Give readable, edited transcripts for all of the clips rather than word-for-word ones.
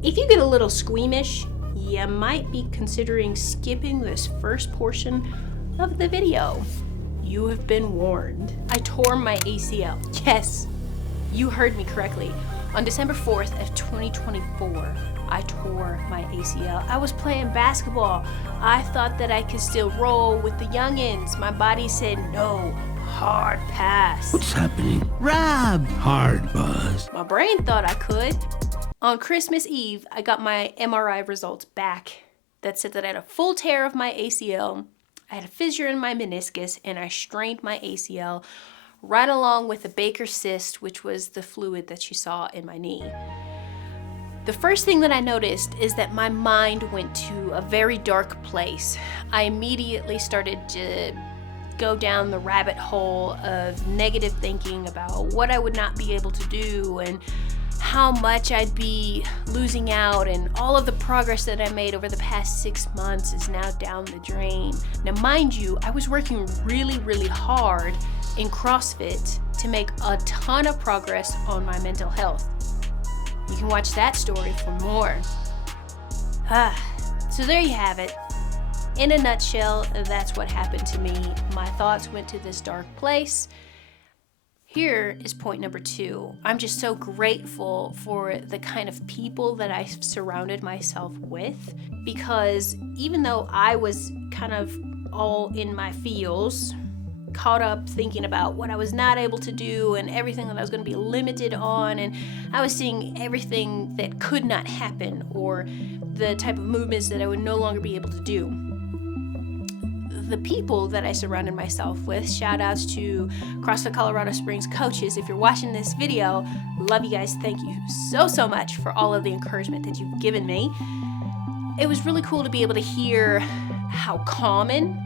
If you get a little squeamish, you might be considering skipping this first portion of the video. You have been warned. I tore my ACL. Yes, you heard me correctly. On December 4th of 2024, I tore my ACL. I was playing basketball. I thought that I could still roll with the youngins. My body said no, hard pass. What's happening? Rob! Hard buzz. My brain thought I could. On Christmas Eve, I got my MRI results back that said that I had a full tear of my ACL, I had a fissure in my meniscus, and I strained my ACL right along with a Baker cyst, which was the fluid that you saw in my knee. The first thing that I noticed is that my mind went to a very dark place. I immediately started to go down the rabbit hole of negative thinking about what I would not be able to do and how much I'd be losing out, and all of the progress that I made over the past 6 months is now down the drain. Now, mind you, I was working really, really hard in CrossFit to make a ton of progress on my mental health. You can watch that story for more. So there you have it. In a nutshell, that's what happened to me. My thoughts went to this dark place. Here is point number 2. I'm just so grateful for the kind of people that I surrounded myself with, because even though I was kind of all in my feels, caught up thinking about what I was not able to do and everything that I was going to be limited on, and I was seeing everything that could not happen or the type of movements that I would no longer be able to do. The people that I surrounded myself with, shout outs to CrossFit Colorado Springs coaches. If you're watching this video, love you guys. Thank you so much for all of the encouragement that you've given me. It was really cool to be able to hear how common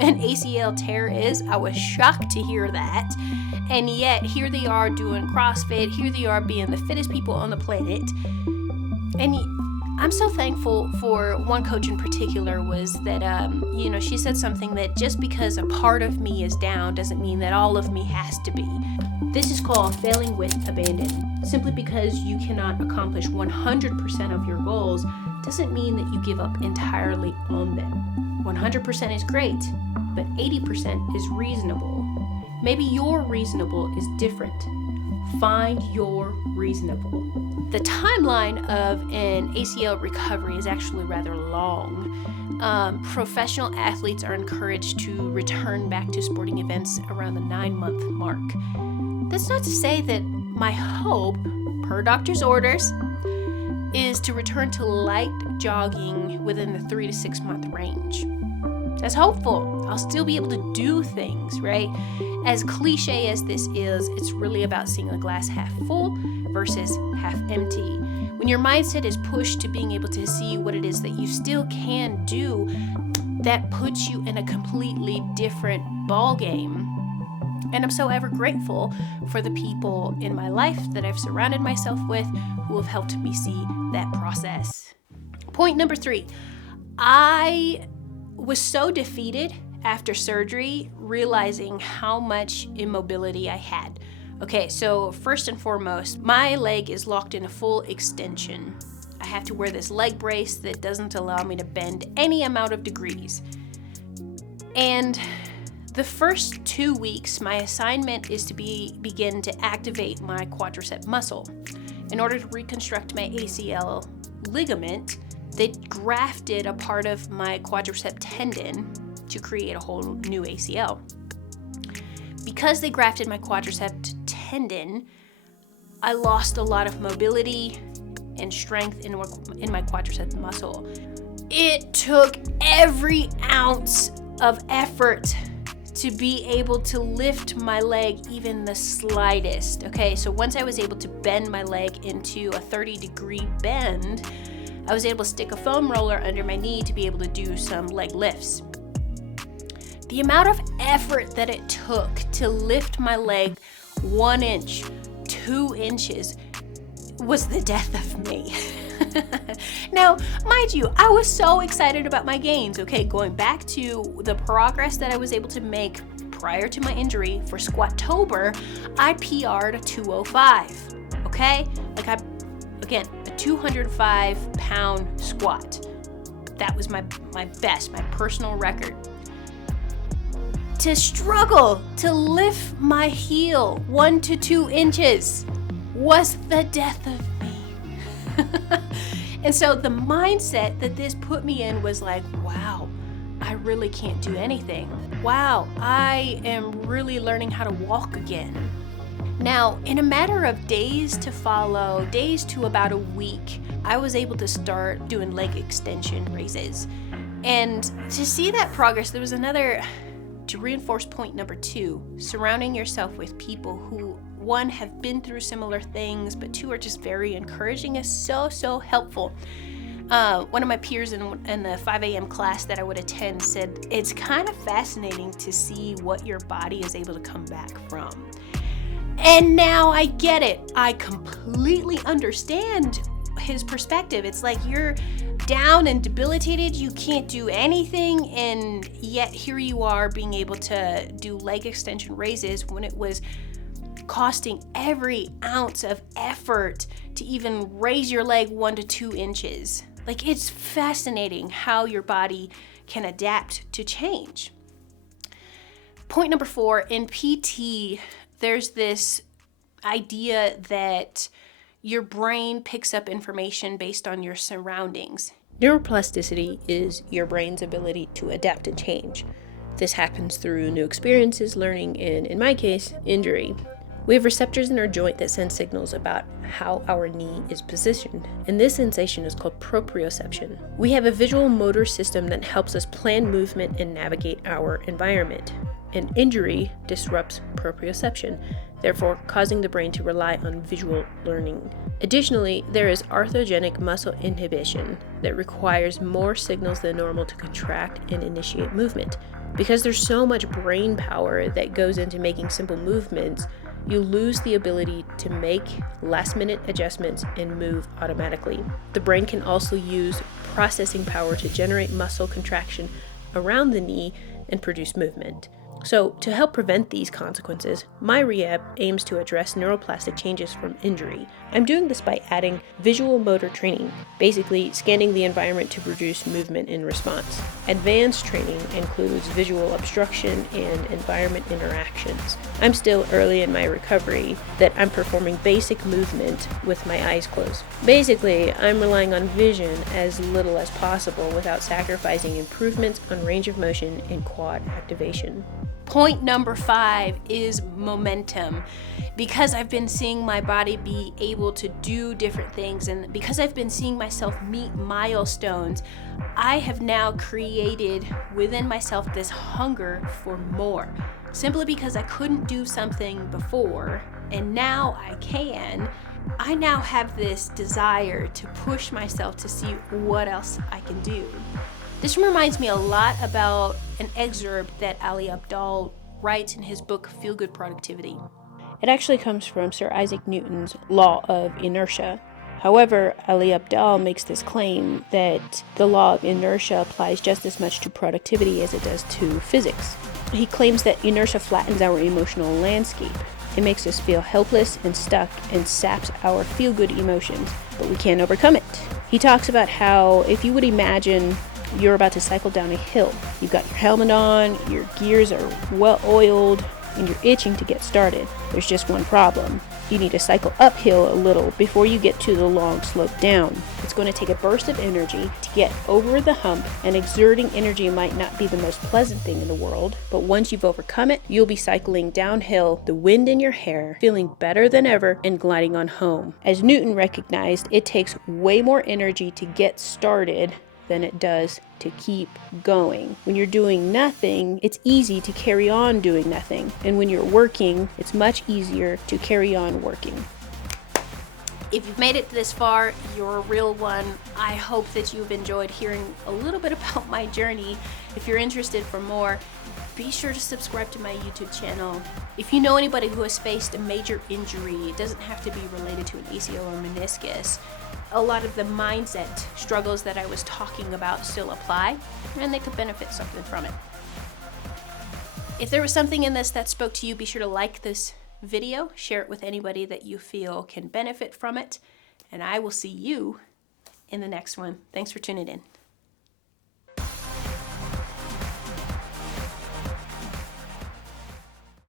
an ACL tear is. I was shocked to hear that. And yet here they are doing CrossFit. Here they are being the fittest people on the planet. And I'm so thankful for one coach in particular was that, she said something that just because a part of me is down doesn't mean that all of me has to be. This is called failing with abandon. Simply because you cannot accomplish 100% of your goals doesn't mean that you give up entirely on them. 100% is great, but 80% is reasonable. Maybe your reasonable is different. Find your reasonable. The timeline of an ACL recovery is actually rather long. Professional athletes are encouraged to return back to sporting events around the 9-month mark. That's not to say that my hope, per doctor's orders, is to return to light jogging within the 3 to 6 month range. That's hopeful. I'll still be able to do things, right? As cliche as this is, it's really about seeing the glass half full versus half empty. When your mindset is pushed to being able to see what it is that you still can do, that puts you in a completely different ball game. And I'm so ever grateful for the people in my life that I've surrounded myself with who have helped me see that process. Point number 3, I was so defeated after surgery, realizing how much immobility I had. Okay, so first and foremost, my leg is locked in a full extension. I have to wear this leg brace that doesn't allow me to bend any amount of degrees. And the first 2 weeks, my assignment is to begin to activate my quadricep muscle. In order to reconstruct my ACL ligament, they grafted a part of my quadricep tendon to create a whole new ACL. Because they grafted my quadricep tendon, I lost a lot of mobility and strength in my quadricep muscle. It took every ounce of effort to be able to lift my leg even the slightest. Okay, so once I was able to bend my leg into a 30-degree bend, I was able to stick a foam roller under my knee to be able to do some leg lifts. The amount of effort that it took to lift my leg 1 inch, 2 inches was the death of me. Now, mind you, I was so excited about my gains, okay? Going back to the progress that I was able to make prior to my injury for Squattober, I PR'd 205, okay? Again, a 205-pound squat. That was my best, my personal record. To struggle to lift my heel 1 to 2 inches was the death of me. And so the mindset that this put me in was like, wow, I really can't do anything. Wow, I am really learning how to walk again. Now, in a matter of days to follow, days to about a week, I was able to start doing leg extension raises. And to see that progress, there was another, to reinforce point number 2, surrounding yourself with people who, 1, have been through similar things, but 2, are just very encouraging is so helpful. One of my peers in the 5 a.m. class that I would attend said, it's kind of fascinating to see what your body is able to come back from. And now I get it. I completely understand his perspective. It's like you're down and debilitated, you can't do anything, and yet here you are being able to do leg extension raises when it was costing every ounce of effort to even raise your leg 1 to 2 inches. Like, it's fascinating how your body can adapt to change. Point number 4, in PT, there's this idea that your brain picks up information based on your surroundings. Neuroplasticity is your brain's ability to adapt and change. This happens through new experiences, learning, and in my case, injury. We have receptors in our joint that send signals about how our knee is positioned, and this sensation is called proprioception. We have a visual motor system that helps us plan movement and navigate our environment. An injury disrupts proprioception, therefore causing the brain to rely on visual learning. Additionally, there is arthrogenic muscle inhibition that requires more signals than normal to contract and initiate movement. Because there's so much brain power that goes into making simple movements, you lose the ability to make last-minute adjustments and move automatically. The brain can also use processing power to generate muscle contraction around the knee and produce movement. So, to help prevent these consequences, my rehab aims to address neuroplastic changes from injury. I'm doing this by adding visual motor training, basically scanning the environment to produce movement in response. Advanced training includes visual obstruction and environment interactions. I'm still early in my recovery that I'm performing basic movement with my eyes closed. Basically, I'm relying on vision as little as possible without sacrificing improvements on range of motion and quad activation. Point number 5 is momentum. Because I've been seeing my body be able to do different things, and because I've been seeing myself meet milestones, I have now created within myself this hunger for more. Simply because I couldn't do something before, and now I can, I now have this desire to push myself to see what else I can do. This reminds me a lot about an excerpt that Ali Abdaal writes in his book, Feel Good Productivity. It actually comes from Sir Isaac Newton's law of inertia. However, Ali Abdaal makes this claim that the law of inertia applies just as much to productivity as it does to physics. He claims that inertia flattens our emotional landscape. It makes us feel helpless and stuck and saps our feel-good emotions, but we can't overcome it. He talks about how if you would imagine you're about to cycle down a hill. You've got your helmet on, your gears are well oiled, and you're itching to get started. There's just one problem. You need to cycle uphill a little before you get to the long slope down. It's going to take a burst of energy to get over the hump, and exerting energy might not be the most pleasant thing in the world, but once you've overcome it, you'll be cycling downhill, the wind in your hair, feeling better than ever, and gliding on home. As Newton recognized, it takes way more energy to get started than it does to keep going. When you're doing nothing, it's easy to carry on doing nothing. And when you're working, it's much easier to carry on working. If you've made it this far, you're a real one. I hope that you've enjoyed hearing a little bit about my journey. If you're interested for more, be sure to subscribe to my YouTube channel. If you know anybody who has faced a major injury, it doesn't have to be related to an ACL or meniscus. A lot of the mindset struggles that I was talking about still apply, and they could benefit something from it. If there was something in this that spoke to you, be sure to like this video, share it with anybody that you feel can benefit from it, and I will see you in the next one. Thanks for tuning in.